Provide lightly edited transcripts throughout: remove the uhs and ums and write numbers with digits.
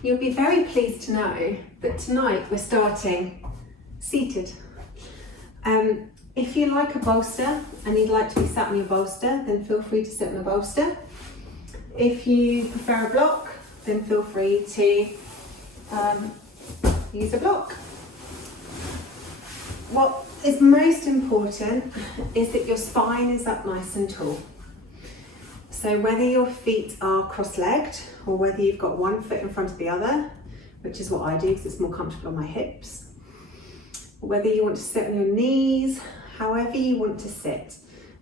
You'll be very pleased to know that tonight we're starting seated. If you like a bolster and you'd like to be sat on your bolster, then feel free to sit on a bolster. If you prefer a block, then feel free to use a block. What is most important is that your spine is up nice and tall. So whether your feet are cross-legged or whether you've got one foot in front of the other, which is what I do because it's more comfortable on my hips, whether you want to sit on your knees, however you want to sit,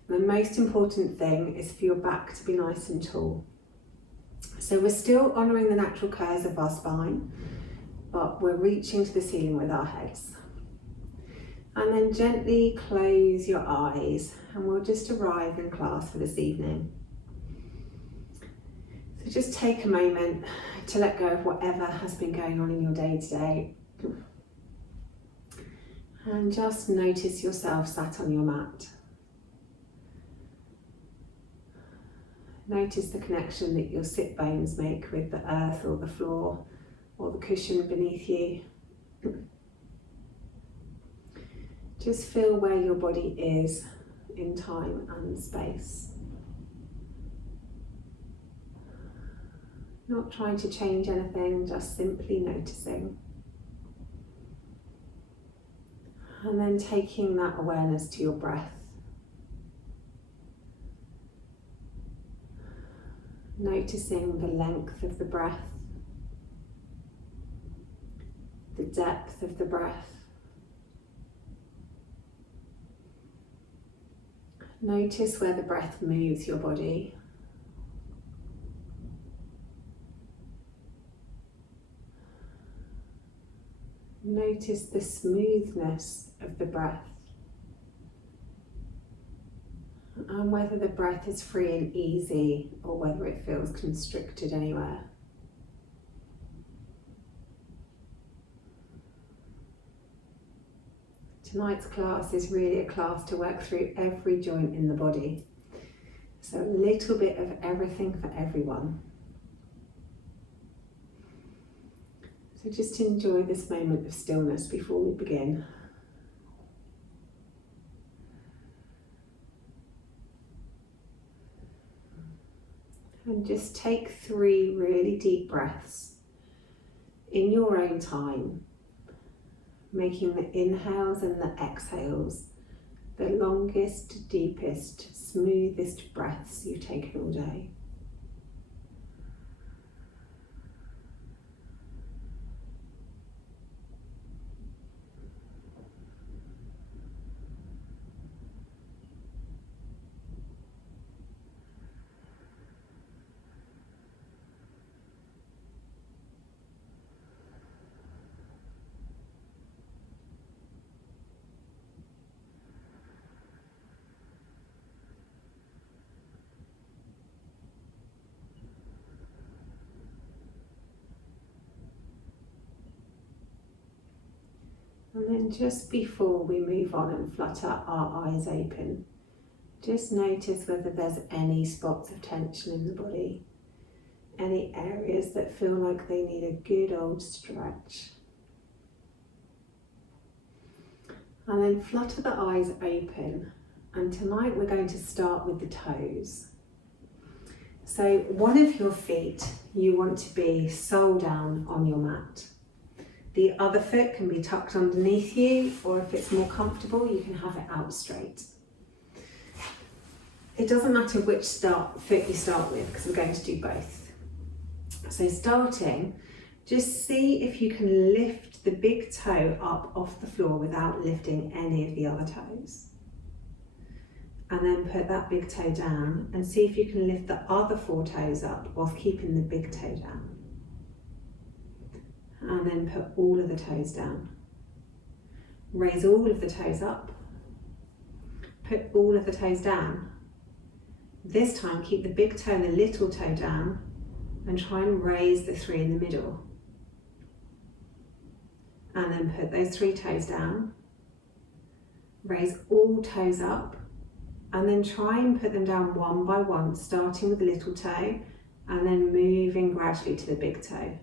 the most important thing is for your back to be nice and tall. So we're still honouring the natural curves of our spine, but we're reaching to the ceiling with our heads. And then gently close your eyes and we'll just arrive in class for this evening. So just take a moment to let go of whatever has been going on in your day today. And just notice yourself sat on your mat. Notice the connection that your sit bones make with the earth or the floor or the cushion beneath you. Just feel where your body is in time and space. Not trying to change anything, just simply noticing. And then taking that awareness to your breath. Noticing the length of the breath, the depth of the breath. Notice where the breath moves your body. Notice the smoothness of the breath and whether the breath is free and easy or whether it feels constricted anywhere. Tonight's class is really a class to work through every joint in the body. So a little bit of everything for everyone. So just enjoy this moment of stillness before we begin. And just take 3 really deep breaths in your own time, making the inhales and the exhales the longest, deepest, smoothest breaths you've taken all day. And then just before we move on and flutter our eyes open, just notice whether there's any spots of tension in the body, any areas that feel like they need a good old stretch. And then flutter the eyes open, and tonight we're going to start with the toes. So one of your feet you want to be sole down on your mat. The other foot can be tucked underneath you, or if it's more comfortable, you can have it out straight. It doesn't matter which foot you start with, because we're going to do both. So starting, just see if you can lift the big toe up off the floor without lifting any of the other toes. And then put that big toe down and see if you can lift the other 4 toes up whilst keeping the big toe down. And then put all of the toes down. Raise all of the toes up. Put all of the toes down. This time keep the big toe and the little toe down and try and raise the 3 in the middle. And then put those 3 toes down. Raise all toes up and then try and put them down one by one, starting with the little toe and then moving gradually to the big toe.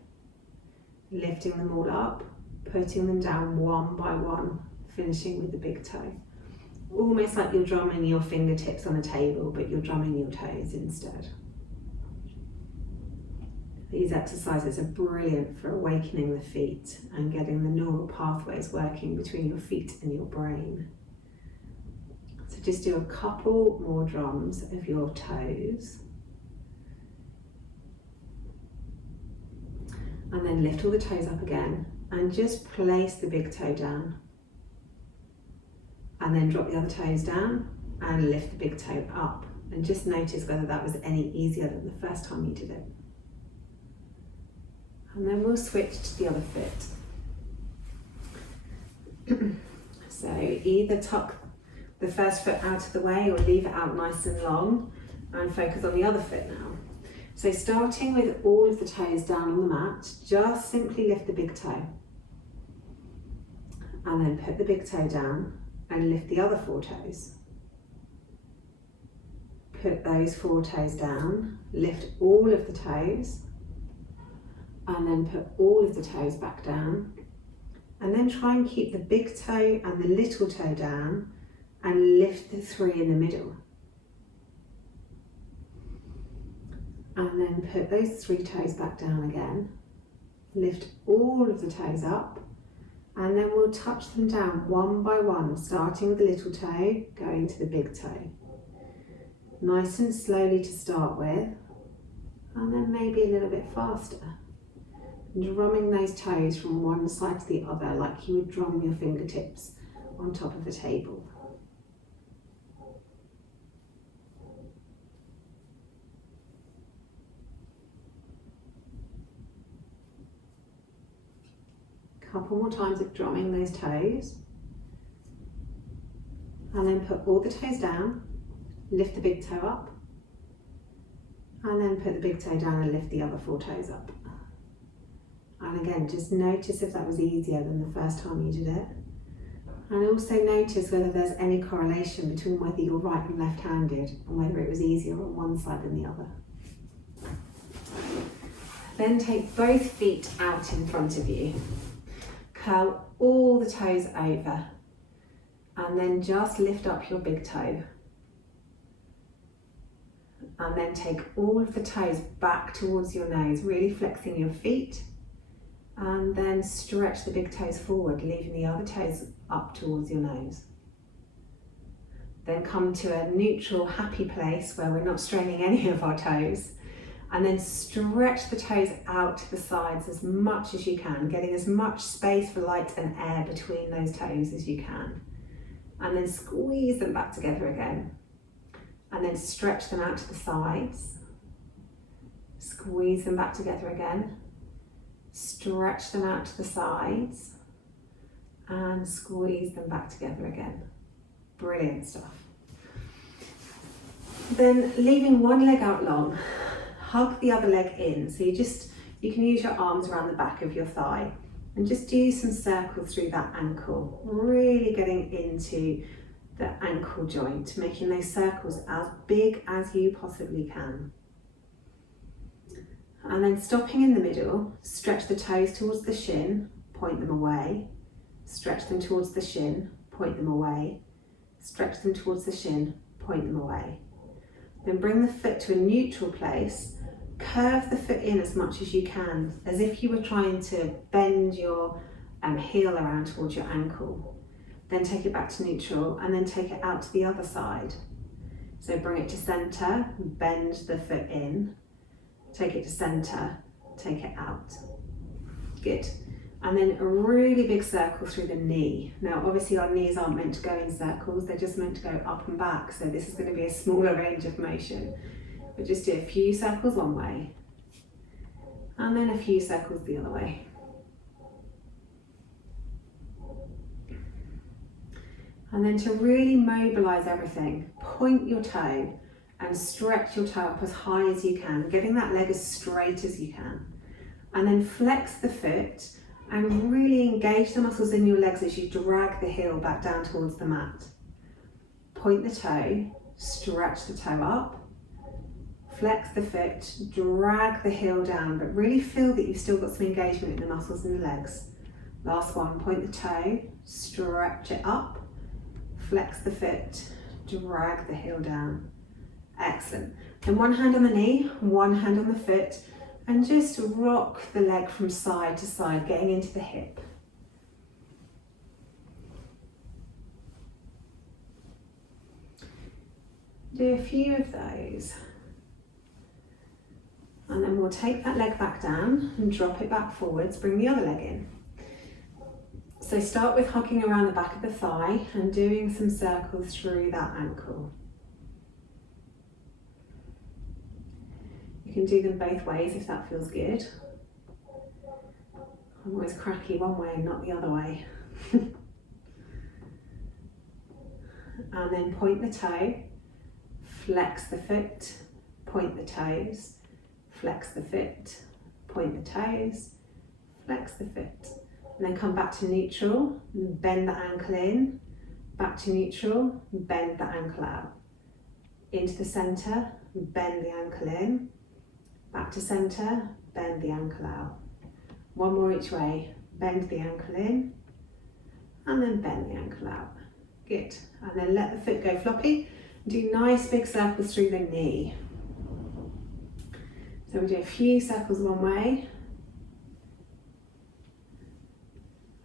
lifting them all up, putting them down one by one, finishing with the big toe. Almost like you're drumming your fingertips on a table, but you're drumming your toes instead. These exercises are brilliant for awakening the feet and getting the neural pathways working between your feet and your brain. So just do a couple more drums of your toes. And then lift all the toes up again and just place the big toe down. And then drop the other toes down and lift the big toe up. And just notice whether that was any easier than the first time you did it. And then we'll switch to the other foot. So either tuck the first foot out of the way or leave it out nice and long and focus on the other foot now. So starting with all of the toes down on the mat, just simply lift the big toe. And then put the big toe down and lift the other 4 toes. Put those 4 toes down, lift all of the toes, and then put all of the toes back down. And then try and keep the big toe and the little toe down and lift the 3 in the middle. And then put those 3 toes back down again. Lift all of the toes up, and then we'll touch them down one by one, starting with the little toe, going to the big toe. Nice and slowly to start with, and then maybe a little bit faster. Drumming those toes from one side to the other like you would drum your fingertips on top of a table. Couple more times of drumming those toes. And then put all the toes down, lift the big toe up, and then put the big toe down and lift the other 4 toes up. And again, just notice if that was easier than the first time you did it. And also notice whether there's any correlation between whether you're right and left-handed and whether it was easier on one side than the other. Then take both feet out in front of you. Curl all the toes over. And then just lift up your big toe. And then take all of the toes back towards your nose, really flexing your feet. And then stretch the big toes forward, leaving the other toes up towards your nose. Then come to a neutral, happy place where we're not straining any of our toes. And then stretch the toes out to the sides as much as you can, getting as much space for light and air between those toes as you can. And then squeeze them back together again. And then stretch them out to the sides. Squeeze them back together again. Stretch them out to the sides and squeeze them back together again. Brilliant stuff. Then leaving one leg out long, hug the other leg in. So you can use your arms around the back of your thigh and just do some circles through that ankle, really getting into the ankle joint, making those circles as big as you possibly can. And then stopping in the middle, stretch the toes towards the shin, point them away. Stretch them towards the shin, point them away. Stretch them towards the shin, point them away. Then bring the foot to a neutral place. Curve the foot in as much as you can, as if you were trying to bend your heel around towards your ankle. Then take it back to neutral and then take it out to the other side. So bring it to center, bend the foot in. Take it to center, take it out. Good. And then a really big circle through the knee. Now, obviously our knees aren't meant to go in circles, they're just meant to go up and back. So this is going to be a smaller range of motion. But just do a few circles one way. And then a few circles the other way. And then to really mobilize everything, point your toe and stretch your toe up as high as you can, getting that leg as straight as you can. And then flex the foot and really engage the muscles in your legs as you drag the heel back down towards the mat. Point the toe, stretch the toe up, flex the foot, drag the heel down, but really feel that you've still got some engagement in the muscles in the legs. Last one, point the toe, stretch it up, flex the foot, drag the heel down. Excellent. Then one hand on the knee, one hand on the foot, and just rock the leg from side to side, getting into the hip. Do a few of those. And then we'll take that leg back down and drop it back forwards, bring the other leg in. So start with hugging around the back of the thigh and doing some circles through that ankle. You can do them both ways if that feels good. I'm always cracky one way and not the other way. And then point the toe, flex the foot, point the toes, flex the foot, point the toes, flex the foot. And then come back to neutral, bend the ankle in, back to neutral, bend the ankle out. Into the centre, bend the ankle in, back to centre, bend the ankle out. One more each way, bend the ankle in, and then bend the ankle out. Good. And then let the foot go floppy. Do nice big circles through the knee. So we do a few circles one way,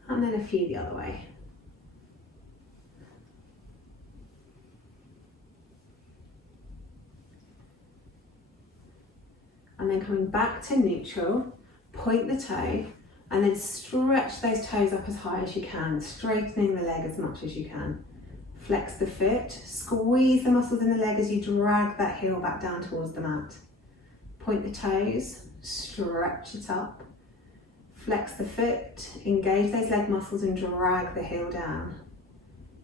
and then a few the other way. And then coming back to neutral, point the toe, and then stretch those toes up as high as you can, straightening the leg as much as you can. Flex the foot, squeeze the muscles in the leg as you drag that heel back down towards the mat. Point the toes, stretch it up. Flex the foot, engage those leg muscles and drag the heel down.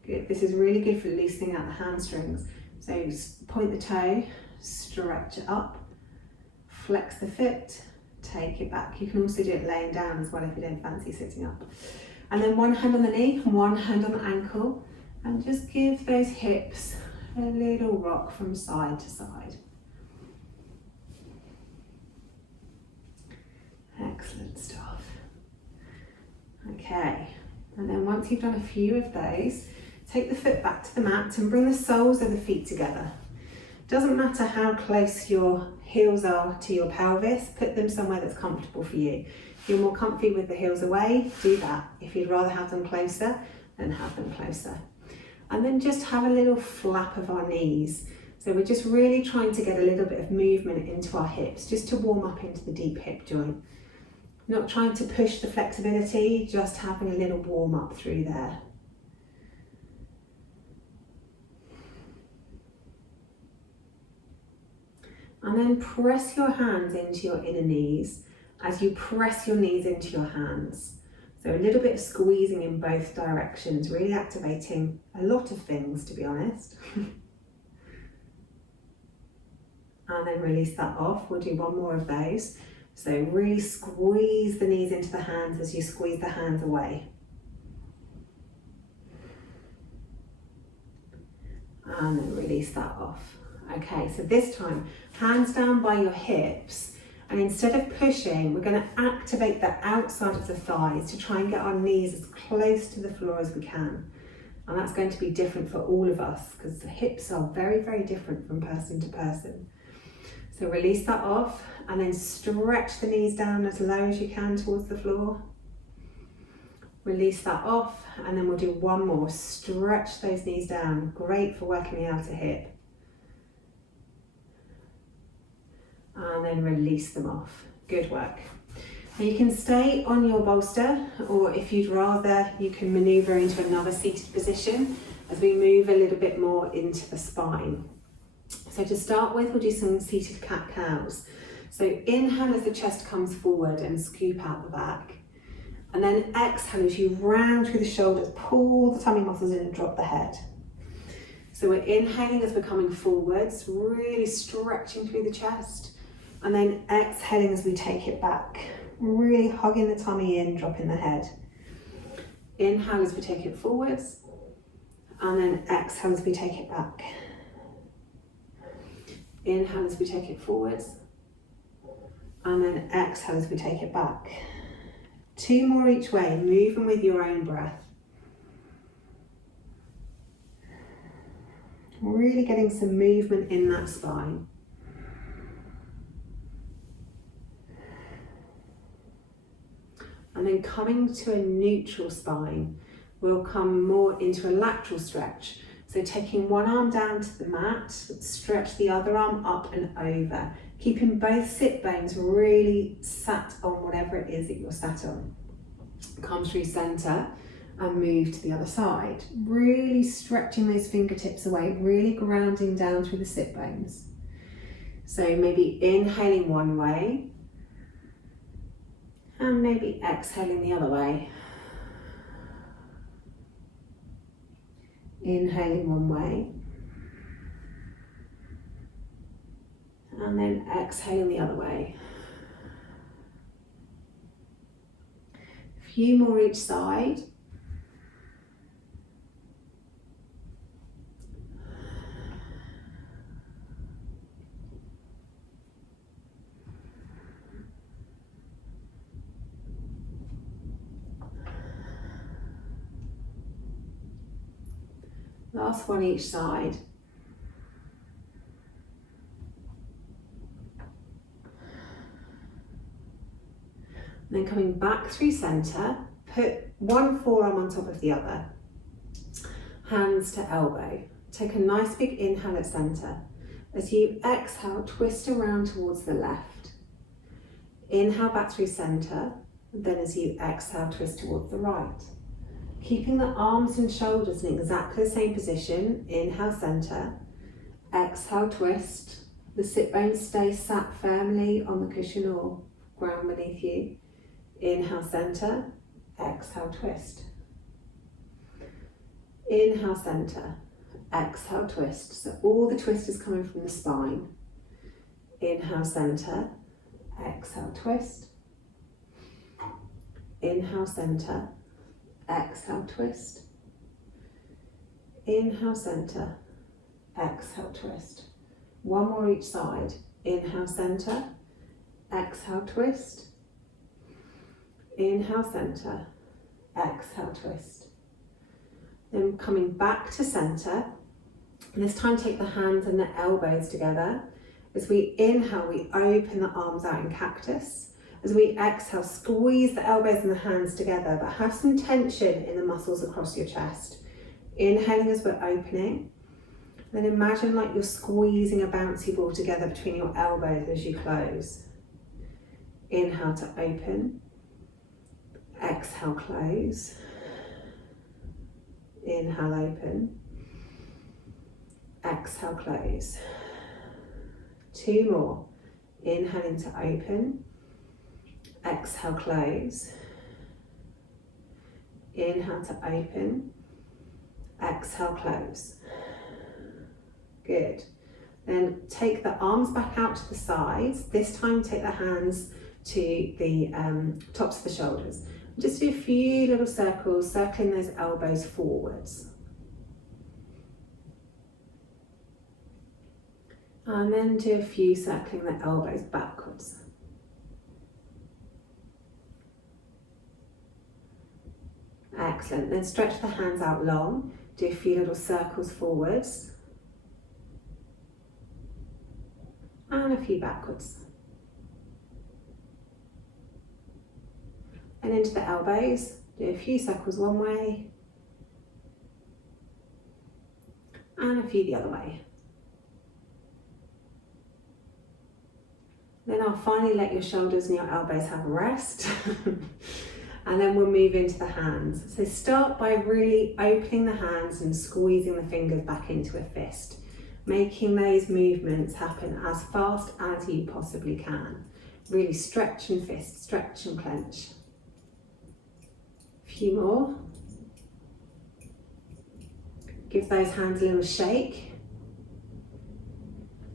Good. This is really good for loosening out the hamstrings. So point the toe, stretch it up. Flex the foot, take it back. You can also do it laying down as well if you don't fancy sitting up. And then one hand on the knee, one hand on the ankle, and just give those hips a little rock from side to side. Excellent stuff. Okay, and then once you've done a few of those, take the foot back to the mat and bring the soles of the feet together. Doesn't matter how close your heels are to your pelvis, put them somewhere that's comfortable for you. If you're more comfy with the heels away, do that. If you'd rather have them closer, then have them closer. And then just have a little flap of our knees. So we're just really trying to get a little bit of movement into our hips, just to warm up into the deep hip joint. Not trying to push the flexibility, just having a little warm up through there. And then press your hands into your inner knees as you press your knees into your hands. So a little bit of squeezing in both directions, really activating a lot of things, to be honest. And then release that off. We'll do one more of those. So really squeeze the knees into the hands as you squeeze the hands away. And then release that off. Okay, so this time, hands down by your hips. And instead of pushing, we're going to activate the outside of the thighs to try and get our knees as close to the floor as we can. And that's going to be different for all of us because the hips are very, very different from person to person. So release that off and then stretch the knees down as low as you can towards the floor. Release that off and then we'll do one more. Stretch those knees down. Great for working the outer hip. And then release them off. Good work. Now you can stay on your bolster, or if you'd rather, you can maneuver into another seated position as we move a little bit more into the spine. So to start with, we'll do some seated cat-cows. So inhale as the chest comes forward and scoop out the back. And then exhale as you round through the shoulders, pull the tummy muscles in and drop the head. So we're inhaling as we're coming forwards, really stretching through the chest. And then exhaling as we take it back, really hugging the tummy in, dropping the head. Inhale as we take it forwards, and then exhale as we take it back. Inhale as we take it forwards. And then exhale as we take it back. 2 more each way, moving with your own breath. Really getting some movement in that spine. And then coming to a neutral spine, we'll come more into a lateral stretch. So taking one arm down to the mat, stretch the other arm up and over, keeping both sit bones really sat on whatever it is that you're sat on. Come through center and move to the other side. Really stretching those fingertips away, really grounding down through the sit bones. So maybe inhaling one way, and maybe exhaling the other way. Inhaling one way, and then exhaling the other way. A few more each side. Last one each side. Then coming back through center, put one forearm on top of the other. Hands to elbow. Take a nice big inhale at center. As you exhale, twist around towards the left. Inhale back through center. Then as you exhale, twist towards the right. Keeping the arms and shoulders in exactly the same position. Inhale, center. Exhale, twist. The sit bones stay sat firmly on the cushion or ground beneath you. Inhale, center. Exhale, twist. Inhale, center. Exhale, twist. So all the twist is coming from the spine. Inhale, center. Exhale, twist. Inhale, center. Exhale, twist. Inhale, center. Exhale, twist. One more each side. Inhale, center. Exhale, twist. Inhale, center. Exhale, twist. Then coming back to center. This time take the hands and the elbows together. As we inhale, we open the arms out in cactus. As we exhale, squeeze the elbows and the hands together, but have some tension in the muscles across your chest. Inhaling as we're opening. Then imagine like you're squeezing a bouncy ball together between your elbows as you close. Inhale to open. Exhale, close. Inhale, open. Exhale, close. 2 more. Inhaling to open. Exhale, close. Inhale to open. Exhale, close. Good. Then take the arms back out to the sides. This time take the hands to the tops of the shoulders. Just do a few little circles, circling those elbows forwards. And then do a few circling the elbows backwards. Excellent. Then stretch the hands out long. Do a few little circles forwards. And a few backwards. And into the elbows. Do a few circles one way. And a few the other way. Then I'll finally let your shoulders and your elbows have a rest. And then we'll move into the hands. So start by really opening the hands and squeezing the fingers back into a fist. Making those movements happen as fast as you possibly can. Really stretch and fist, stretch and clench. A few more. Give those hands a little shake.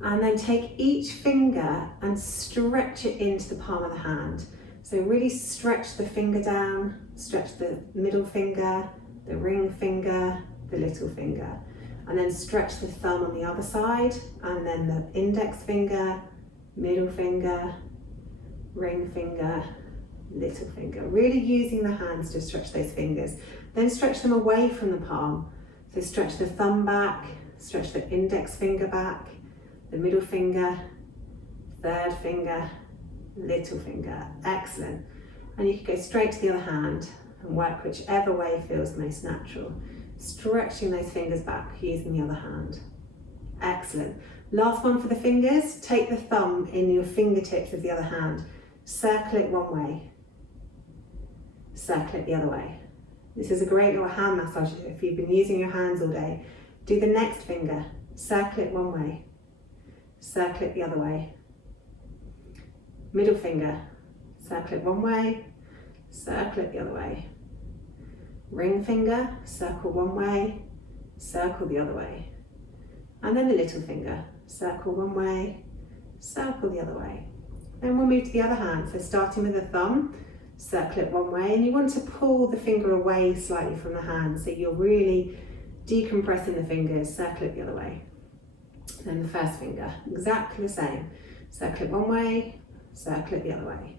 And then take each finger and stretch it into the palm of the hand. So really stretch the finger down, stretch the middle finger, the ring finger, the little finger. And then stretch the thumb on the other side, and then the index finger, middle finger, ring finger, little finger. Really using the hands to stretch those fingers. Then stretch them away from the palm. So stretch the thumb back, stretch the index finger back, the middle finger, third finger, little finger. Excellent. And you can go straight to the other hand and work whichever way feels most natural. Stretching those fingers back using the other hand. Excellent. Last one for the fingers. Take the thumb in your fingertips of the other hand. Circle it one way. Circle it the other way. This is a great little hand massage if you've been using your hands all day. Do the next finger. Circle it one way. Circle it the other way. Middle finger. Circle it one way. Circle it the other way. Ring finger, circle one way, circle the other way. And then the little finger, circle one way, circle the other way. Then we'll move to the other hand. So starting with the thumb, circle it one way, and you want to pull the finger away slightly from the hand. So you're really decompressing the fingers, circle it the other way. Then the first finger, exactly the same. Circle it one way, circle it the other way.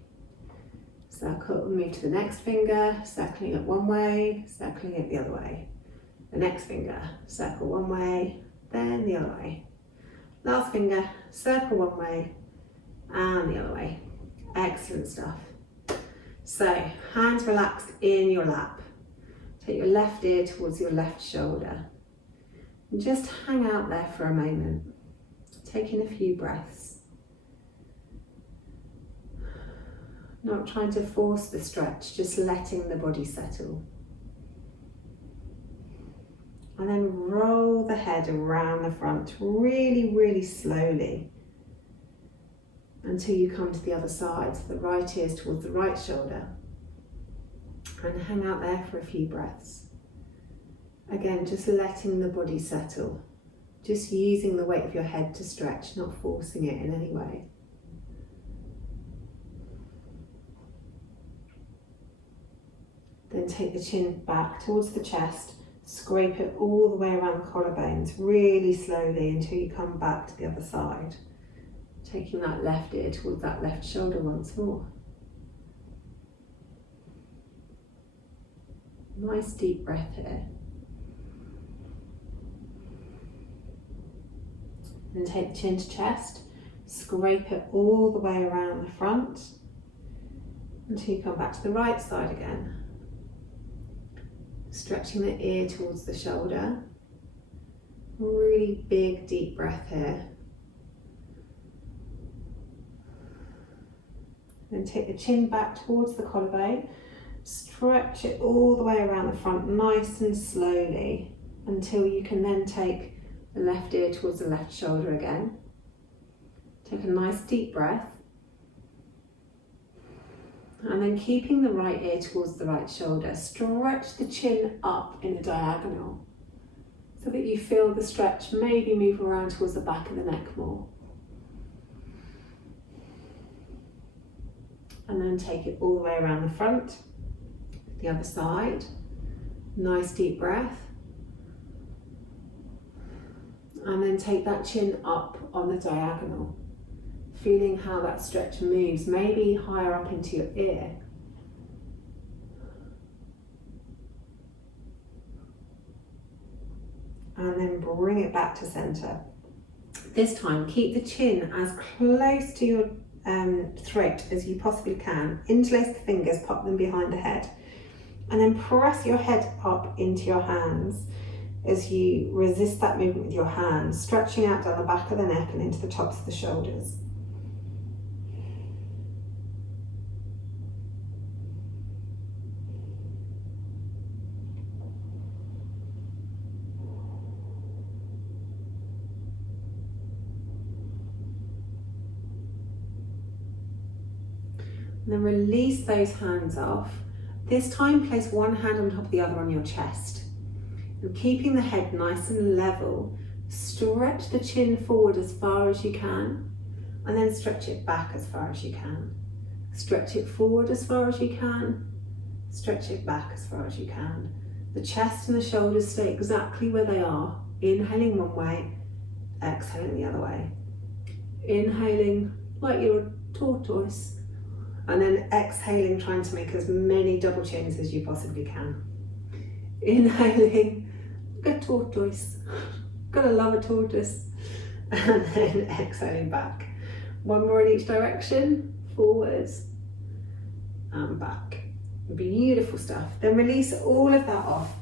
Circle, move to the next finger, circling it one way, circling it the other way. The next finger, circle one way, then the other way. Last finger, circle one way, and the other way. Excellent stuff. So, hands relaxed in your lap. Take your left ear towards your left shoulder. And just hang out there for a moment, taking a few breaths. Not trying to force the stretch, just letting the body settle. And then roll the head around the front really, really slowly until you come to the other side. So the right ear is towards the right shoulder. And hang out there for a few breaths. Again, just letting the body settle. Just using the weight of your head to stretch, not forcing it in any way. Then take the chin back towards the chest, scrape it all the way around the collarbones, really slowly until you come back to the other side. Taking that left ear towards that left shoulder once more. Nice deep breath here. Then take the chin to chest, scrape it all the way around the front until you come back to the right side again. Stretching the ear towards the shoulder. Really big, deep breath here. Then take the chin back towards the collarbone. Stretch it all the way around the front, nice and slowly, until you can then take the left ear towards the left shoulder again. Take a nice deep breath. And then keeping the right ear towards the right shoulder, stretch the chin up in the diagonal so that you feel the stretch maybe move around towards the back of the neck more. And then take it all the way around the front, the other side. Nice deep breath. And then take that chin up on the diagonal. Feeling how that stretch moves, maybe higher up into your ear. And then bring it back to center. This time, keep the chin as close to your throat as you possibly can. Interlace the fingers, pop them behind the head. And then press your head up into your hands as you resist that movement with your hands, stretching out down the back of the neck and into the tops of the shoulders. And then release those hands off. This time place one hand on top of the other on your chest. And keeping the head nice and level, stretch the chin forward as far as you can, and then stretch it back as far as you can. Stretch it forward as far as you can, stretch it back as far as you can. The chest and the shoulders stay exactly where they are, Inhaling one way, exhaling the other way. Inhaling like you're a tortoise, and then exhaling, trying to make as many double chins as you possibly can. Inhaling like a tortoise, gotta love a tortoise, and then exhaling back. One more in each direction, forwards and back. Beautiful stuff. Then release all of that off.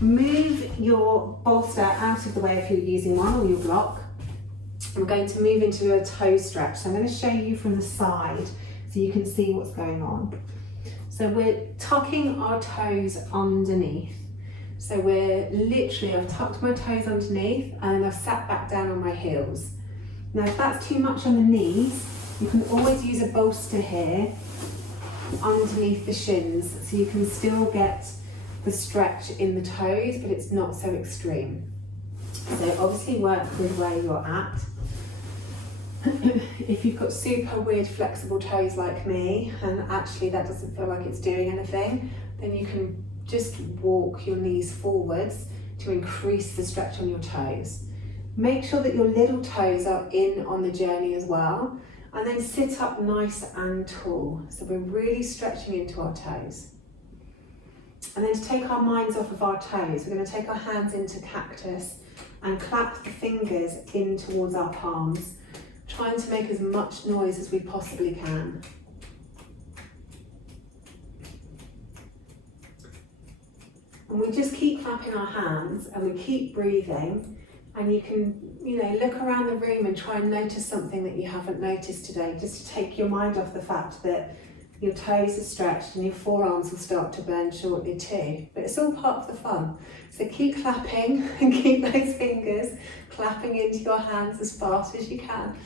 Move your bolster out of the way if you're using one, or your block. I'm going to move into a toe stretch. So I'm going to show you from the side so you can see what's going on. So we're tucking our toes underneath. So we're literally, I've tucked my toes underneath and I've sat back down on my heels. Now if that's too much on the knees, you can always use a bolster here underneath the shins, so you can still get the stretch in the toes, but it's not so extreme. So obviously work with where you're at. If you've got super weird flexible toes like me, and actually that doesn't feel like it's doing anything, then you can just walk your knees forwards to increase the stretch on your toes. Make sure that your little toes are in on the journey as well, and then sit up nice and tall. So we're really stretching into our toes. And then to take our minds off of our toes, we're going to take our hands into cactus and clap the fingers in towards our palms, trying to make as much noise as we possibly can. And we just keep clapping our hands and we keep breathing. And you can, look around the room and try and notice something that you haven't noticed today, just to take your mind off the fact that your toes are stretched and your forearms will start to burn shortly too. But it's all part of the fun. So keep clapping and keep those fingers clapping into your hands as fast as you can.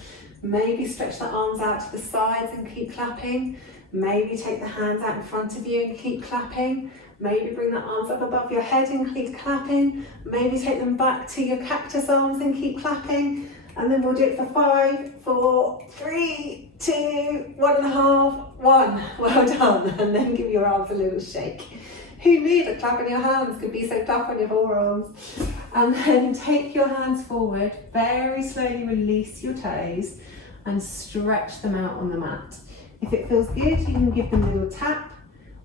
Maybe stretch the arms out to the sides and keep clapping. Maybe take the hands out in front of you and keep clapping. Maybe bring the arms up above your head and keep clapping. Maybe take them back to your cactus arms and keep clapping. And then we'll do it for 5, 4, 3, 2, 1.5, 1. Well done. And then give your arms a little shake. Who knew that clapping your hands could be so tough on your forearms? And then take your hands forward, very slowly release your toes and stretch them out on the mat. If it feels good, you can give them a little tap.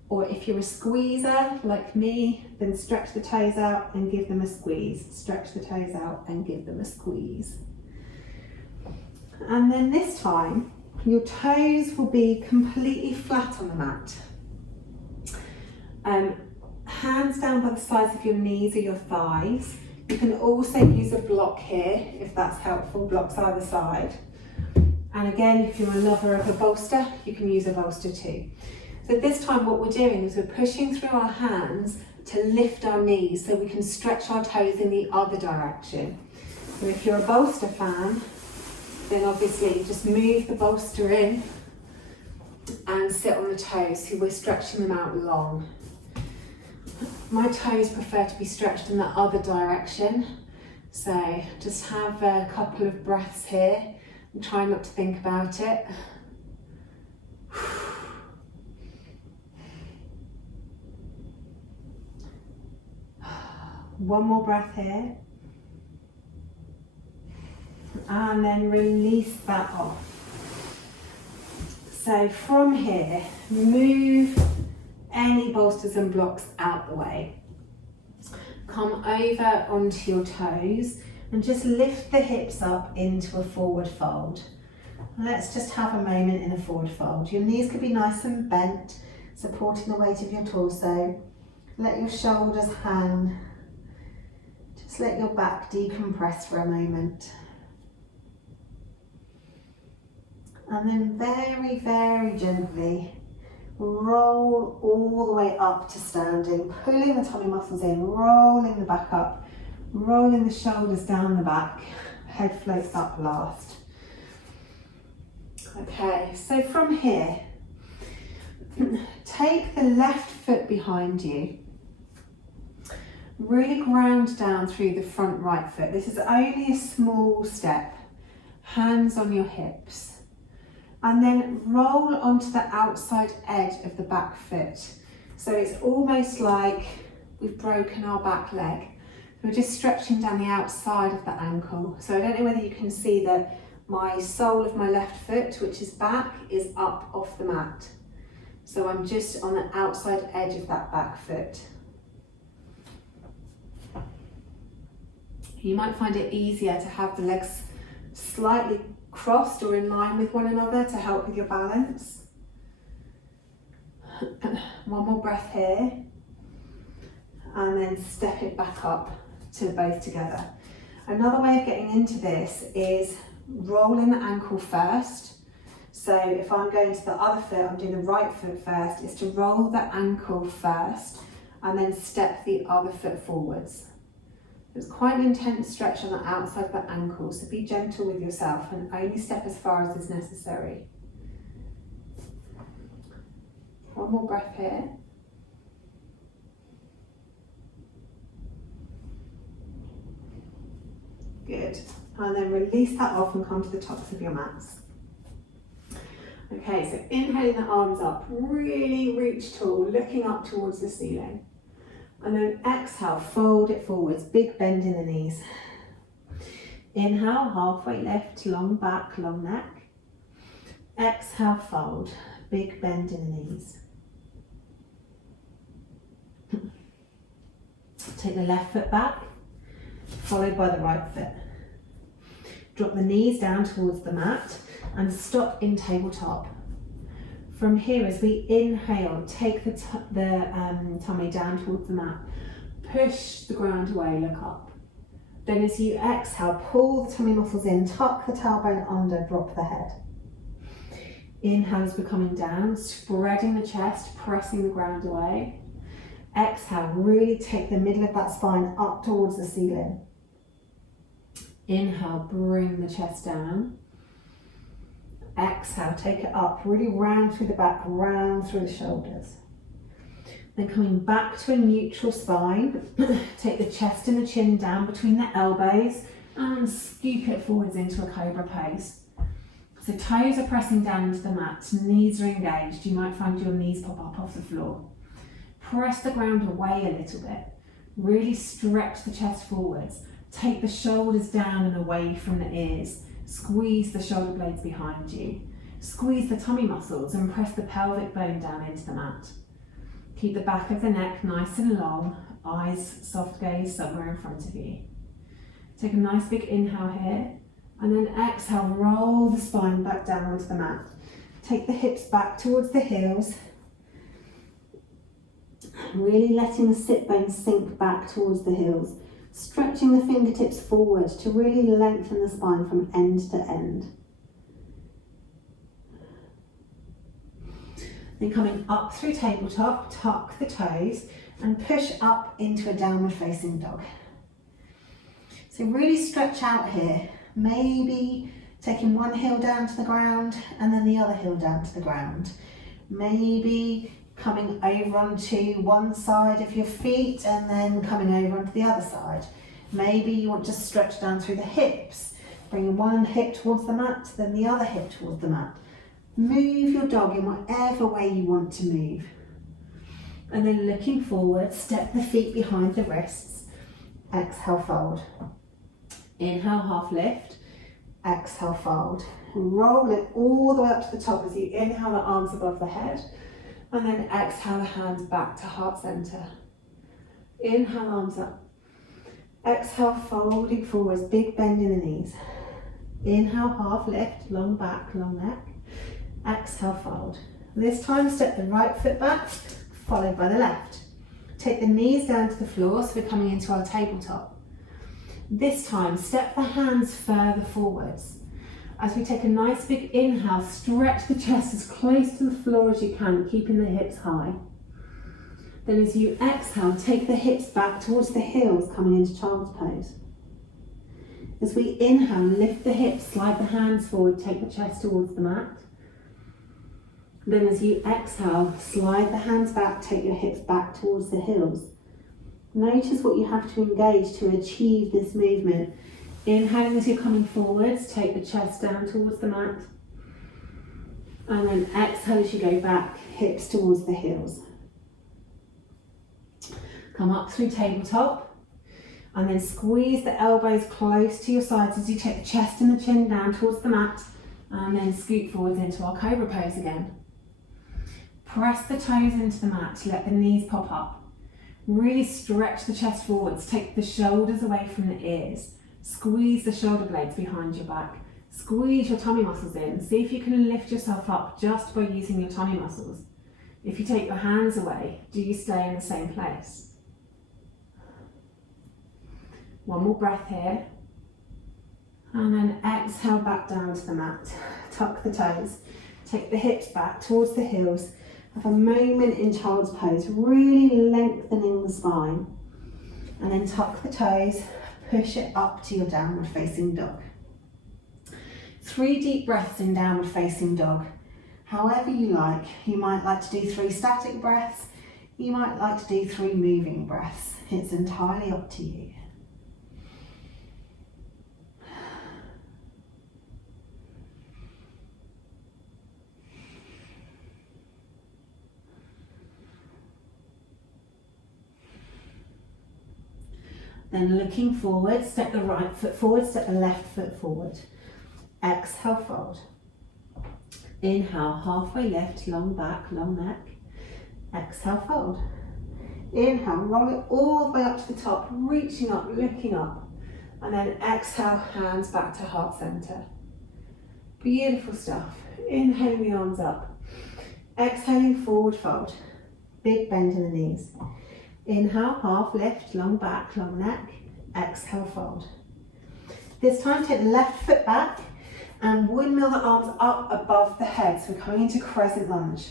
Or if you're a squeezer like me, then stretch the toes out and give them a squeeze. Stretch the toes out and give them a squeeze. And then this time, your toes will be completely flat on the mat. Hands down by the sides of your knees or your thighs. You can also use a block here if that's helpful, blocks either side. And again, if you're a lover of a bolster, you can use a bolster too. So this time what we're doing is we're pushing through our hands to lift our knees so we can stretch our toes in the other direction. So if you're a bolster fan, then obviously just move the bolster in and sit on the toes, so we're stretching them out long. My toes prefer to be stretched in the other direction, so just have a couple of breaths here and try not to think about it. One more breath here. And then release that off. So from here, move any bolsters and blocks out the way. Come over onto your toes and just lift the hips up into a forward fold. Let's just have a moment in a forward fold. Your knees could be nice and bent, supporting the weight of your torso. Let your shoulders hang. Just let your back decompress for a moment. And then very, very gently roll all the way up to standing, pulling the tummy muscles in, rolling the back up, rolling the shoulders down the back, head floats up last. Okay, so from here, take the left foot behind you. Really ground down through the front right foot. This is only a small step. Hands on your hips. And then roll onto the outside edge of the back foot. So it's almost like we've broken our back leg. We're just stretching down the outside of the ankle. So I don't know whether you can see that my sole of my left foot, which is back, is up off the mat. So I'm just on the outside edge of that back foot. You might find it easier to have the legs slightly crossed or in line with one another to help with your balance. One more breath here, and then step it back up to both together. Another way of getting into this is rolling the ankle first. So if I'm going to the other foot, I'm doing the right foot first, is to roll the ankle first and then step the other foot forwards. It's quite an intense stretch on the outside of the ankle, so be gentle with yourself and only step as far as is necessary. One more breath here. Good. And then release that off and come to the tops of your mats. Okay, so inhaling the arms up, really reach tall, looking up towards the ceiling. And then exhale, fold it forwards, big bend in the knees. Inhale, halfway lift, long back, long neck. Exhale, fold, big bend in the knees. Take the left foot back, followed by the right foot. Drop the knees down towards the mat and stop in tabletop. From here, as we inhale, take the tummy down towards the mat. Push the ground away, look up. Then as you exhale, pull the tummy muscles in, tuck the tailbone under, drop the head. Inhale as we're coming down, spreading the chest, pressing the ground away. Exhale, really take the middle of that spine up towards the ceiling. Inhale, bring the chest down. Exhale, take it up, really round through the back, round through the shoulders. Then coming back to a neutral spine, take the chest and the chin down between the elbows and scoop it forwards into a cobra pose. So toes are pressing down into the mat, knees are engaged. You might find your knees pop up off the floor. Press the ground away a little bit. Really stretch the chest forwards. Take the shoulders down and away from the ears. Squeeze the shoulder blades behind you. Squeeze the tummy muscles and press the pelvic bone down into the mat. Keep the back of the neck nice and long, eyes soft gaze somewhere in front of you. Take a nice big inhale here, and then exhale, roll the spine back down onto the mat. Take the hips back towards the heels, really letting the sit bones sink back towards the heels. Stretching the fingertips forward to really lengthen the spine from end to end. Then coming up through tabletop, tuck the toes and push up into a downward facing dog. So really stretch out here, maybe taking one heel down to the ground and then the other heel down to the ground. Maybe coming over onto one side of your feet and then coming over onto the other side. Maybe you want to stretch down through the hips, bringing one hip towards the mat, then the other hip towards the mat. Move your dog in whatever way you want to move. And then looking forward, step the feet behind the wrists. Exhale, fold. Inhale, half lift. Exhale, fold. Roll it all the way up to the top as you inhale the arms above the head. And then exhale the hands back to heart center. Inhale, arms up. Exhale, folding forwards, big bend in the knees. Inhale, half lift, long back, long neck. Exhale, fold. This time, step the right foot back, followed by the left. Take the knees down to the floor, so we're coming into our tabletop. This time, step the hands further forwards. As we take a nice big inhale, stretch the chest as close to the floor as you can, keeping the hips high. Then as you exhale, take the hips back towards the heels, coming into child's pose. As we inhale, lift the hips, slide the hands forward, take the chest towards the mat. Then as you exhale, slide the hands back, take your hips back towards the heels. Notice what you have to engage to achieve this movement. Inhaling as you're coming forwards, take the chest down towards the mat. And then exhale as you go back, hips towards the heels. Come up through tabletop. And then squeeze the elbows close to your sides as you take the chest and the chin down towards the mat, and then scoot forwards into our cobra pose again. Press the toes into the mat, let the knees pop up. Really stretch the chest forwards, take the shoulders away from the ears. Squeeze the shoulder blades behind your back. Squeeze your tummy muscles in. See if you can lift yourself up just by using your tummy muscles. If you take your hands away, do you stay in the same place? One more breath here. And then exhale back down to the mat. Tuck the toes. Take the hips back towards the heels. Have a moment in child's pose, really lengthening the spine. And then tuck the toes, push it up to your downward facing dog. 3 deep breaths in downward facing dog. However you like. You might like to do 3 static breaths. You might like to do 3 moving breaths. It's entirely up to you. Then looking forward, step the right foot forward, step the left foot forward. Exhale, fold. Inhale, halfway lift, long back, long neck. Exhale, fold. Inhale, roll it all the way up to the top, reaching up, looking up. And then exhale, hands back to heart center. Beautiful stuff. Inhaling the arms up. Exhaling, forward fold. Big bend in the knees. Inhale, half lift, long back, long neck. Exhale, fold. This time take the left foot back and windmill the arms up above the head. So we're coming into crescent lunge.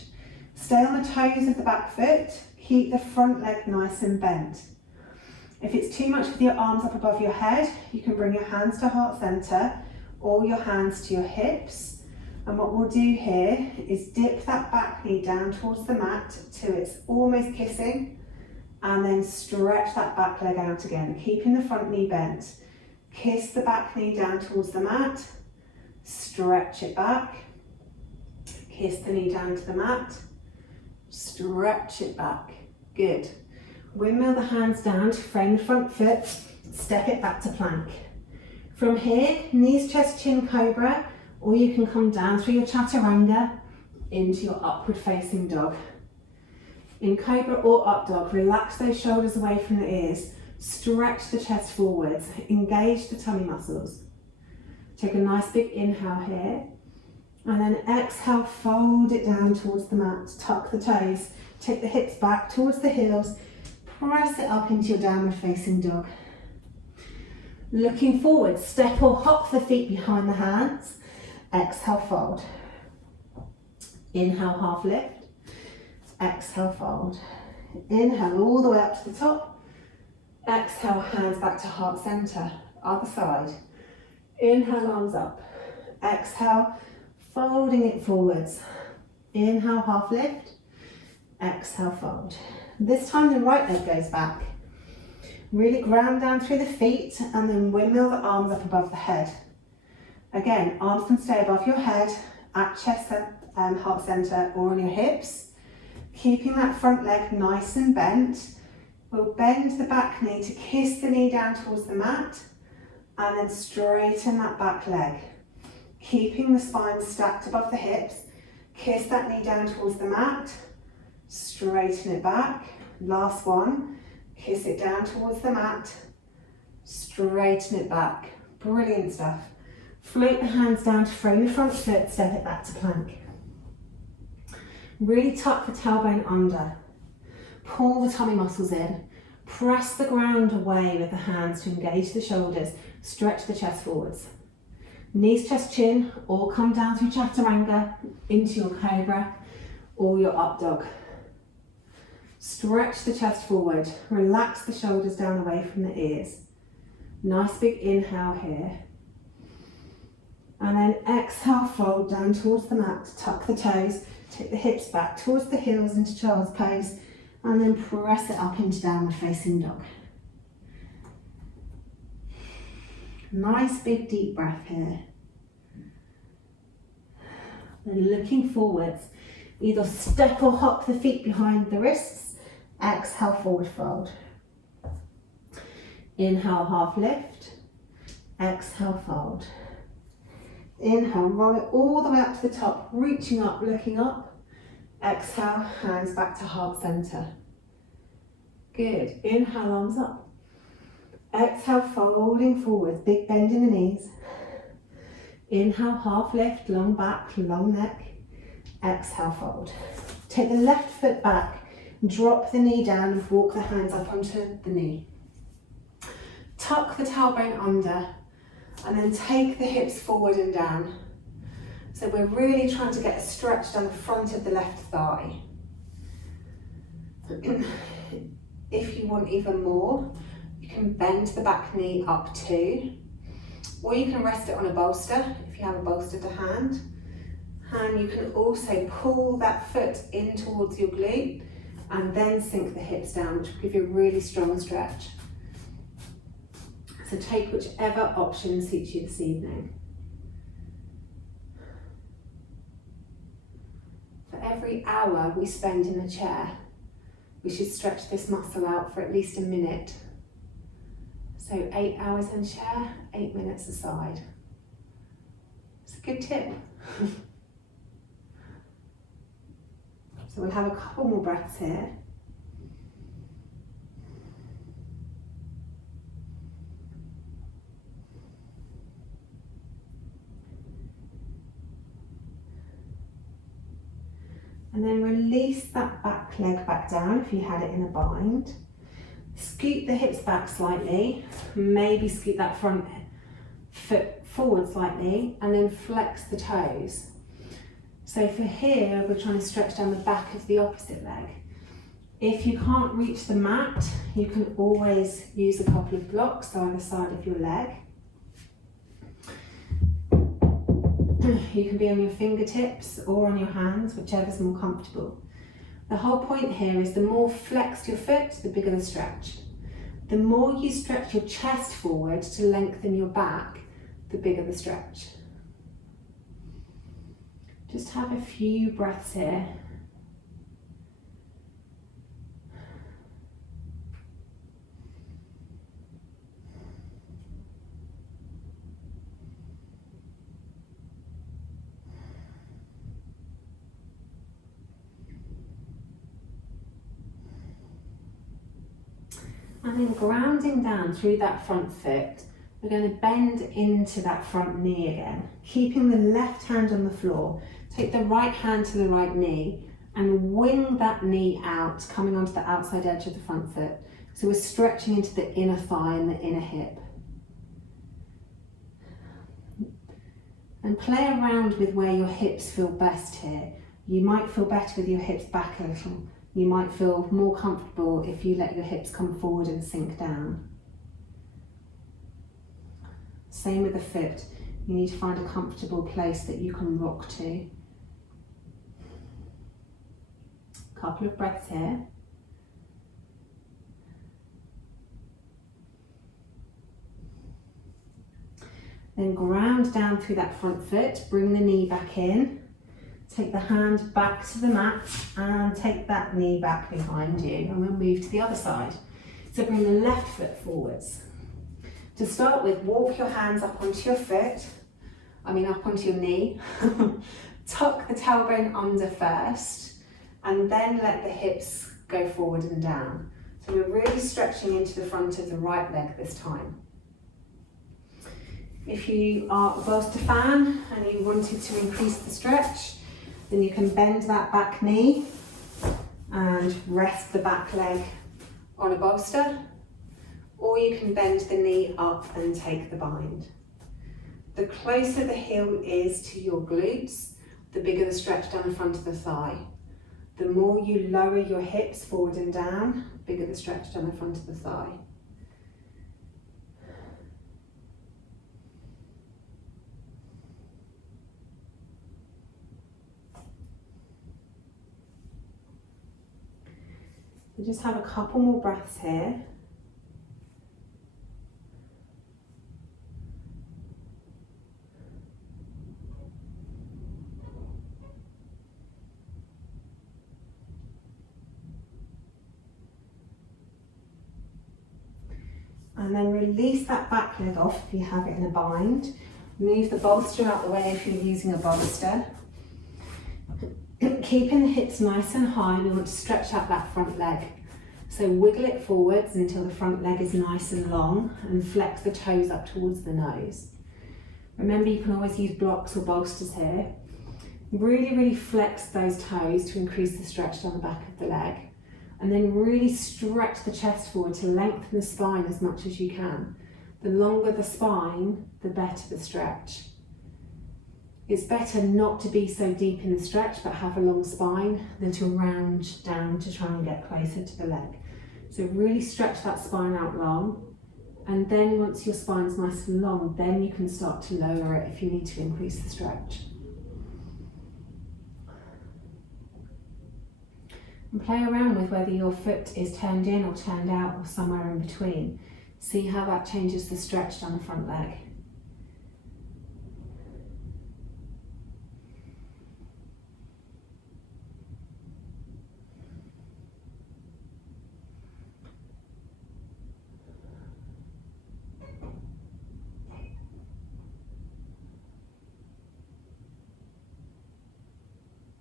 Stay on the toes of the back foot. Keep the front leg nice and bent. If it's too much with your arms up above your head, you can bring your hands to heart center or your hands to your hips. And what we'll do here is dip that back knee down towards the mat till it's almost kissing. And then stretch that back leg out again, keeping the front knee bent. Kiss the back knee down towards the mat, stretch it back. Kiss the knee down to the mat, stretch it back. Good. Windmill the hands down to frame the front foot, step it back to plank. From here, knees, chest, chin, cobra, or you can come down through your chaturanga into your upward facing dog. In cobra or up dog, relax those shoulders away from the ears, stretch the chest forwards, engage the tummy muscles. Take a nice big inhale here, and then exhale, fold it down towards the mat, tuck the toes, take the hips back towards the heels, press it up into your downward facing dog. Looking forward, step or hop the feet behind the hands, exhale, fold. Inhale, half lift. Exhale, fold. Inhale all the way up to the top. Exhale, hands back to heart center. Other side. Inhale, arms up. Exhale, folding it forwards. Inhale, half lift. Exhale, fold. This time the right leg goes back. Really ground down through the feet and then windmill the arms up above the head. Again, arms can stay above your head at chest and heart center or on your hips. Keeping that front leg nice and bent. We'll bend the back knee to kiss the knee down towards the mat and then straighten that back leg. Keeping the spine stacked above the hips. Kiss that knee down towards the mat. Straighten it back. Last one. Kiss it down towards the mat. Straighten it back. Brilliant stuff. Float the hands down to frame the front foot, step it back to plank. Really tuck the tailbone under. Pull the tummy muscles in. Press the ground away with the hands to engage the shoulders. Stretch the chest forwards. Knees, chest, chin, or come down through chaturanga into your cobra or your up dog. Stretch the chest forward. Relax the shoulders down away from the ears. Nice big inhale here. And then exhale, fold down towards the mat. Tuck the toes. Take the hips back towards the heels into child's pose and then press it up into downward facing dog. Nice big deep breath here. Then looking forwards, either step or hop the feet behind the wrists. Exhale, forward fold. Inhale, half lift. Exhale, fold. Inhale, roll it all the way up to the top, reaching up, looking up. Exhale, hands back to heart center. Good. Inhale, arms up. Exhale, folding forward, big bend in the knees. Inhale, half lift, long back, long neck. Exhale, fold. Take the left foot back, drop the knee down and walk the hands up onto the knee. Tuck the tailbone under and then take the hips forward and down. So we're really trying to get a stretch down the front of the left thigh. If you want even more, you can bend the back knee up too, or you can rest it on a bolster if you have a bolster to hand. And you can also pull that foot in towards your glute and then sink the hips down, which will give you a really strong stretch. So take whichever option suits you this evening. For every hour we spend in a chair, we should stretch this muscle out for at least a minute. So 8 hours in chair, 8 minutes aside. It's a good tip. So we'll have a couple more breaths here. And then release that back leg back down if you had it in a bind. Scoot the hips back slightly, maybe scoot that front foot forward slightly, and then flex the toes. So for here, we're trying to stretch down the back of the opposite leg. If you can't reach the mat, you can always use a couple of blocks on either side of your leg. You can be on your fingertips or on your hands, whichever's more comfortable. The whole point here is the more flexed your foot, the bigger the stretch. The more you stretch your chest forward to lengthen your back, the bigger the stretch. Just have a few breaths here. And then grounding down through that front foot, we're going to bend into that front knee again, keeping the left hand on the floor. Take the right hand to the right knee and wing that knee out, coming onto the outside edge of the front foot. So we're stretching into the inner thigh and the inner hip. And play around with where your hips feel best here. You might feel better with your hips back a little. You might feel more comfortable if you let your hips come forward and sink down. Same with the foot. You need to find a comfortable place that you can rock to. Couple of breaths here. Then ground down through that front foot, bring the knee back in. Take the hand back to the mat and take that knee back behind you, and we'll move to the other side. So bring the left foot forwards. To start with, walk your hands up onto your foot, up onto your knee. Tuck the tailbone under first, and then let the hips go forward and down. So we're really stretching into the front of the right leg this time. If you are a bolster fan and you wanted to increase the stretch, then you can bend that back knee and rest the back leg on a bolster, or you can bend the knee up and take the bind. The closer the heel is to your glutes, the bigger the stretch down the front of the thigh. The more you lower your hips forward and down, the bigger the stretch down the front of the thigh. We just have a couple more breaths here. And then release that back leg off if you have it in a bind. Move the bolster out the way if you're using a bolster. Keeping the hips nice and high, we want to stretch out that front leg. So wiggle it forwards until the front leg is nice and long and flex the toes up towards the nose. Remember, you can always use blocks or bolsters here. Really, really flex those toes to increase the stretch down the back of the leg. And then really stretch the chest forward to lengthen the spine as much as you can. The longer the spine, the better the stretch. It's better not to be so deep in the stretch but have a long spine than to round down to try and get closer to the leg. So really stretch that spine out long, and then once your spine's nice and long, then you can start to lower it if you need to increase the stretch. And play around with whether your foot is turned in or turned out or somewhere in between. See how that changes the stretch down the front leg.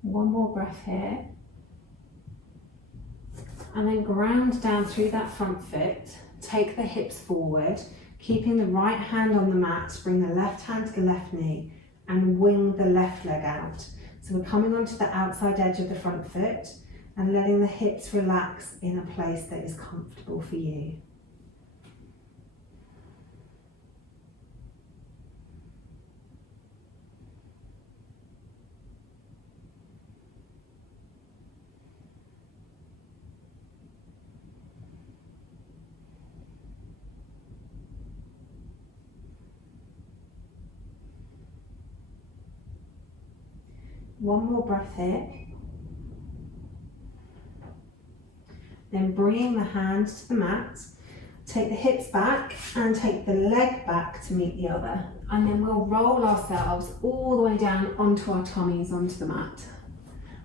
One more breath here. And then ground down through that front foot. Take the hips forward, keeping the right hand on the mat. Bring the left hand to the left knee and wing the left leg out. So we're coming onto the outside edge of the front foot and letting the hips relax in a place that is comfortable for you. One more breath here. Then bringing the hands to the mat, take the hips back and take the leg back to meet the other. And then we'll roll ourselves all the way down onto our tummies onto the mat.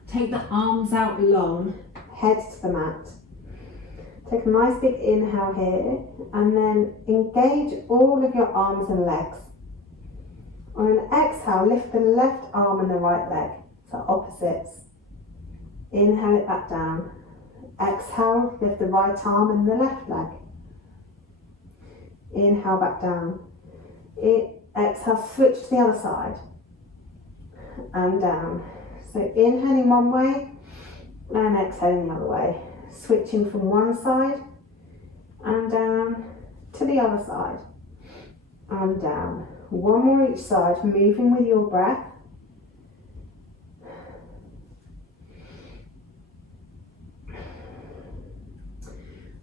Take the arms out long, head to the mat. Take a nice big inhale here and then engage all of your arms and legs. On an exhale, lift the left arm and the right leg. So opposites. Inhale it back down. Exhale, lift the right arm and the left leg. Inhale back down. Exhale, switch to the other side. And down. So inhaling one way and exhaling the other way. Switching from one side and down to the other side. And down. One more each side, moving with your breath.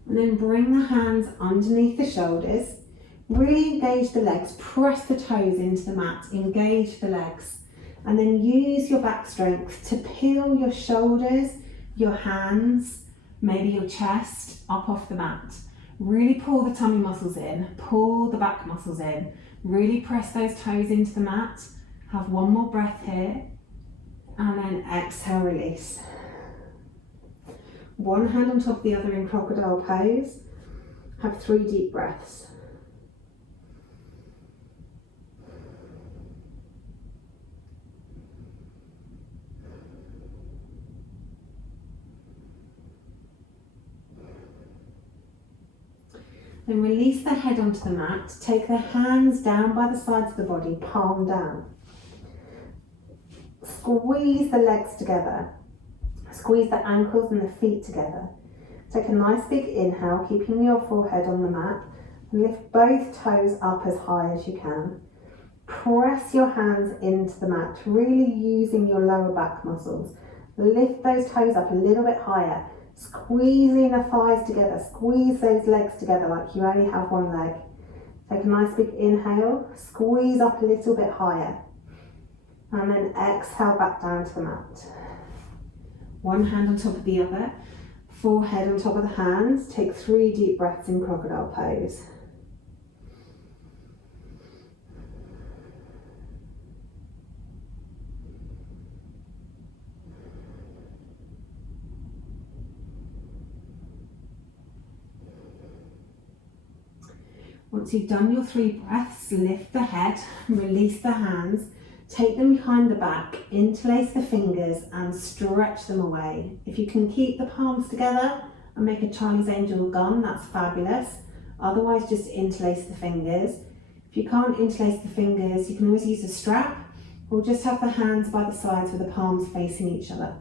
And then bring the hands underneath the shoulders. Really engage the legs, press the toes into the mat, engage the legs. And then use your back strength to peel your shoulders, your hands, maybe your chest up off the mat. Really pull the tummy muscles in, pull the back muscles in. Really press those toes into the mat. Have one more breath here. And then exhale, release. One hand on top of the other in crocodile pose. Have 3 deep breaths. Then release the head onto the mat. Take the hands down by the sides of the body, palm down. Squeeze the legs together. Squeeze the ankles and the feet together. Take a nice big inhale, keeping your forehead on the mat. Lift both toes up as high as you can. Press your hands into the mat, really using your lower back muscles. Lift those toes up a little bit higher. Squeezing the thighs together. Squeeze those legs together like you only have one leg. Take a nice big inhale. Squeeze up a little bit higher. And then exhale back down to the mat. One hand on top of the other. Forehead on top of the hands. Take 3 deep breaths in crocodile pose. Once you've done your 3 breaths, lift the head, release the hands, take them behind the back, interlace the fingers and stretch them away. If you can keep the palms together and make a Charlie's Angel gun, that's fabulous. Otherwise, just interlace the fingers. If you can't interlace the fingers, you can always use a strap or just have the hands by the sides with the palms facing each other.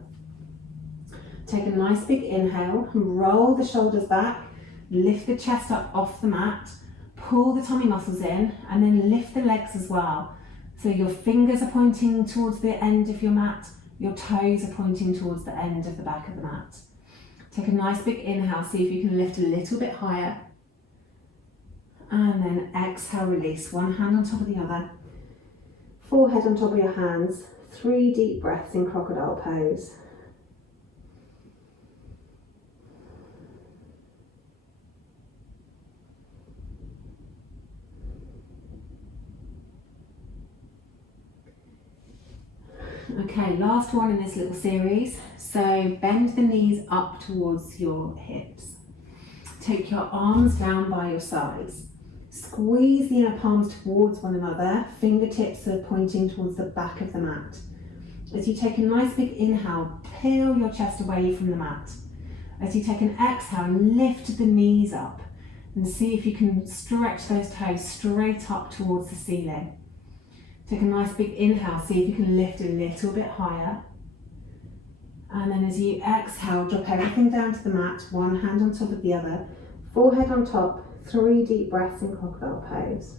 Take a nice big inhale and roll the shoulders back, lift the chest up off the mat, pull the tummy muscles in and then lift the legs as well. So your fingers are pointing towards the end of your mat, your toes are pointing towards the end of the back of the mat. Take a nice big inhale, see if you can lift a little bit higher. And then exhale, release. One hand on top of the other. Forehead on top of your hands. 3 deep breaths in crocodile pose. Okay, last one in this little series. So bend the knees up towards your hips. Take your arms down by your sides. Squeeze the inner palms towards one another. Fingertips are pointing towards the back of the mat. As you take a nice big inhale, peel your chest away from the mat. As you take an exhale, lift the knees up and see if you can stretch those toes straight up towards the ceiling. Take a nice big inhale, see if you can lift a little bit higher. And then as you exhale, drop everything down to the mat, one hand on top of the other, forehead on top, 3 deep breaths in crocodile pose.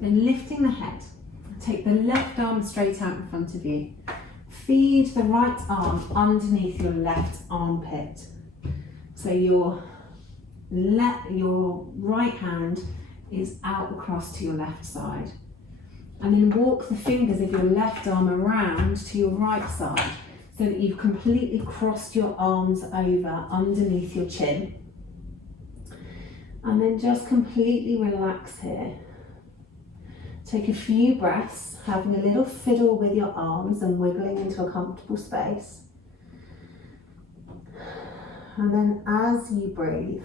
Then lifting the head, take the left arm straight out in front of you. Feed the right arm underneath your left armpit. So your right hand is out across to your left side. And then walk the fingers of your left arm around to your right side so that you've completely crossed your arms over underneath your chin. And then just completely relax here. Take a few breaths, having a little fiddle with your arms and wiggling into a comfortable space. And then as you breathe,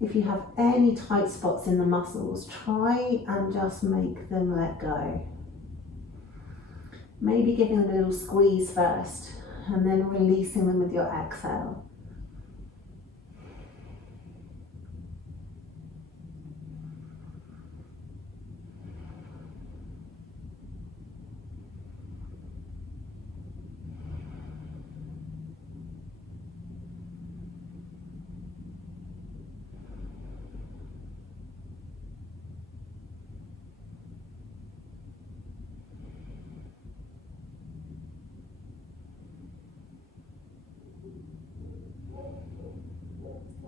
if you have any tight spots in the muscles, try and just make them let go. Maybe giving them a little squeeze first and then releasing them with your exhale.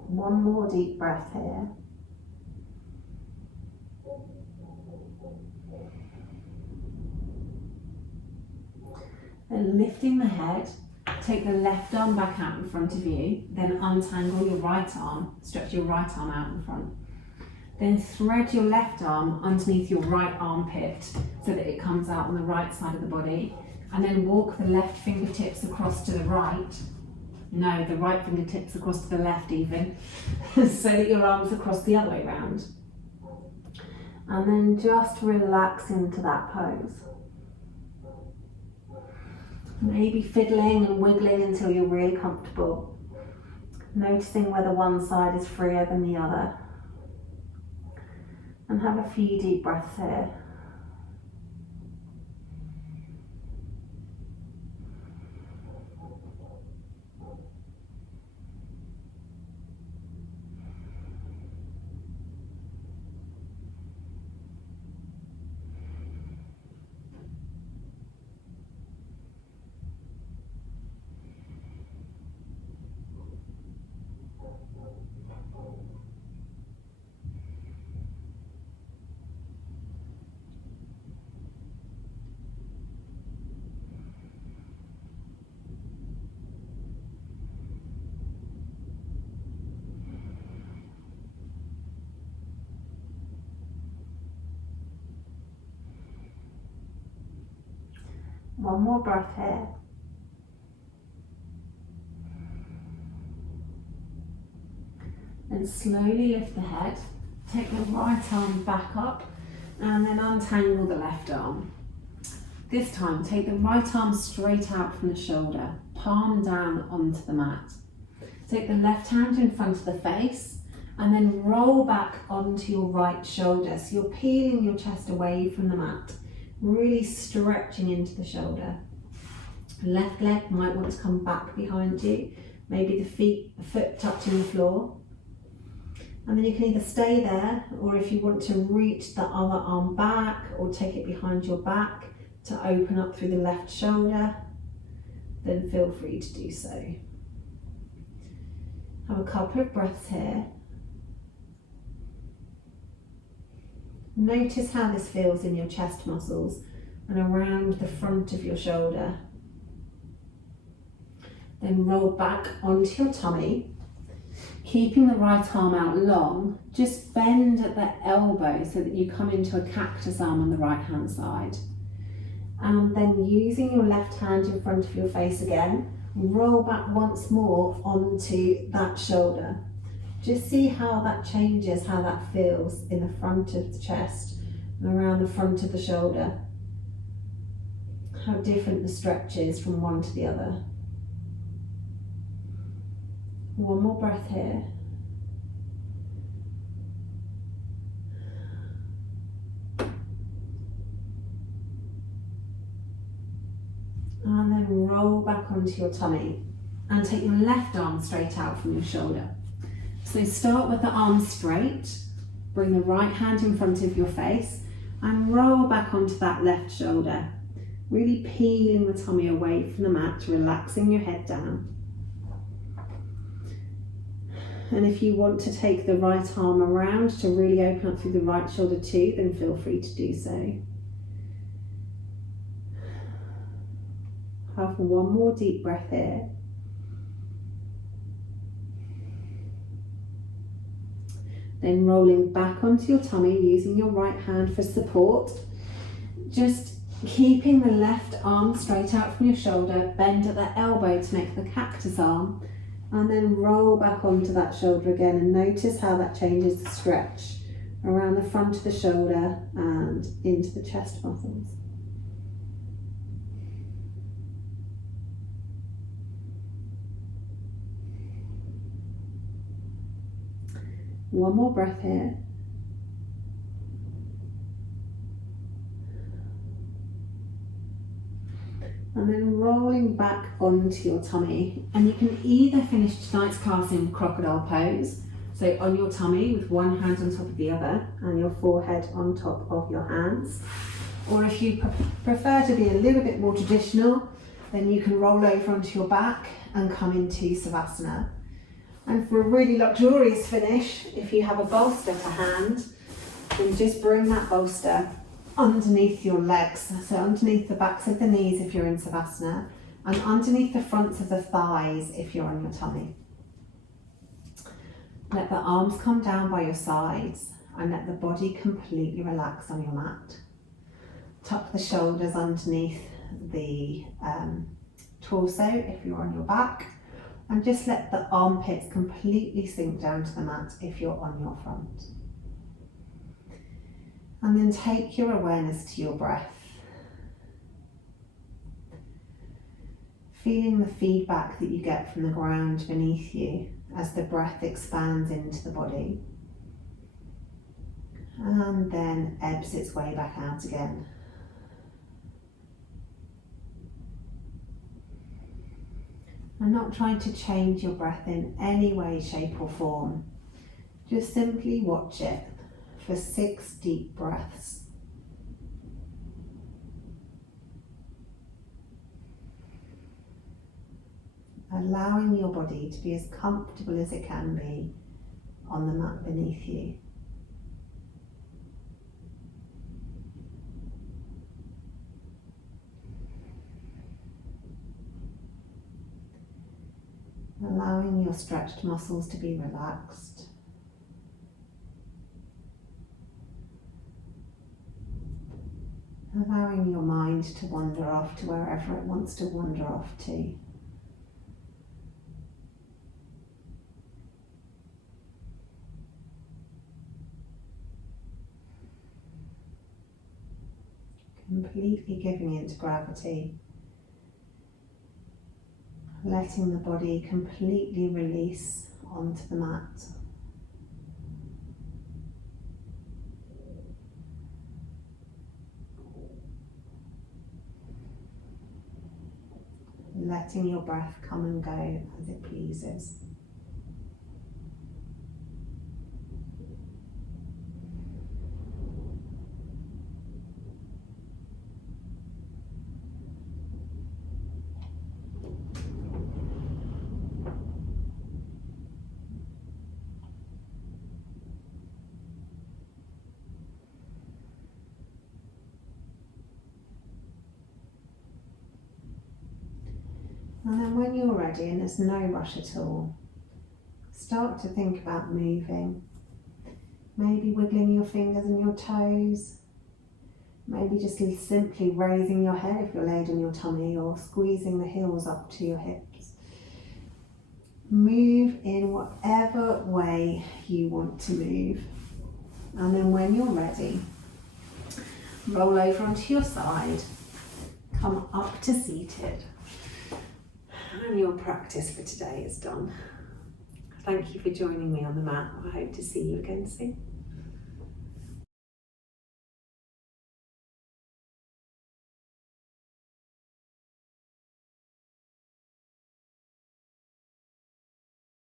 One more deep breath here. Then lifting the head, take the left arm back out in front of you, then untangle your right arm, stretch your right arm out in front. Then thread your left arm underneath your right armpit so that it comes out on the right side of the body, and then walk the left fingertips across to the right. No, the right fingertips across to the left even, so that your arms are crossed the other way around. And then just relax into that pose. Maybe fiddling and wiggling until you're really comfortable. Noticing whether one side is freer than the other. And have a few deep breaths here. One more breath here. And slowly lift the head. Take the right arm back up and then untangle the left arm. This time, take the right arm straight out from the shoulder, palm down onto the mat. Take the left hand in front of the face and then roll back onto your right shoulder. So you're peeling your chest away from the mat, really stretching into the shoulder. Left leg might want to come back behind you, maybe the foot touching the floor. And then you can either stay there, or if you want to reach the other arm back or take it behind your back to open up through the left shoulder, then feel free to do so. Have a couple of breaths here. Notice how this feels in your chest muscles and around the front of your shoulder. Then roll back onto your tummy, keeping the right arm out long. Just bend at the elbow so that you come into a cactus arm on the right hand side. And then using your left hand in front of your face again, roll back once more onto that shoulder. Just see how that changes, how that feels in the front of the chest and around the front of the shoulder. How different the stretch is from one to the other. One more breath here. And then roll back onto your tummy and take your left arm straight out from your shoulder. So start with the arm straight, bring the right hand in front of your face and roll back onto that left shoulder, really peeling the tummy away from the mat, relaxing your head down. And if you want to take the right arm around to really open up through the right shoulder too, then feel free to do so. Have one more deep breath here. Then rolling back onto your tummy, using your right hand for support. Just keeping the left arm straight out from your shoulder, bend at the elbow to make the cactus arm, and then roll back onto that shoulder again, and notice how that changes the stretch around the front of the shoulder and into the chest muscles. One more breath here. And then rolling back onto your tummy. And you can either finish tonight's class in crocodile pose, so on your tummy with one hand on top of the other and your forehead on top of your hands. Or if you prefer to be a little bit more traditional, then you can roll over onto your back and come into Savasana. And for a really luxurious finish, if you have a bolster to hand, then just bring that bolster underneath your legs, so underneath the backs of the knees if you're in Savasana, and underneath the fronts of the thighs if you're on your tummy. Let the arms come down by your sides and let the body completely relax on your mat. Tuck the shoulders underneath the torso if you're on your back, and just let the armpits completely sink down to the mat if you're on your front. And then take your awareness to your breath. Feeling the feedback that you get from the ground beneath you as the breath expands into the body. And then ebbs its way back out again. And not trying to change your breath in any way, shape or form. Just simply watch it for 6 deep breaths. Allowing your body to be as comfortable as it can be on the mat beneath you. Allowing your stretched muscles to be relaxed. allowing your mind to wander off to wherever it wants to wander off to. Completely giving in to gravity, letting the body completely release onto the mat. Letting your breath come and go as it pleases. And then when you're ready, and there's no rush at all, start to think about moving. Maybe wiggling your fingers and your toes. Maybe just simply raising your head if you're laid on your tummy, or squeezing the heels up to your hips. Move in whatever way you want to move. And then when you're ready, roll over onto your side, come up to seated. And your practice for today is done. Thank you for joining me on the mat. I hope to see you again soon.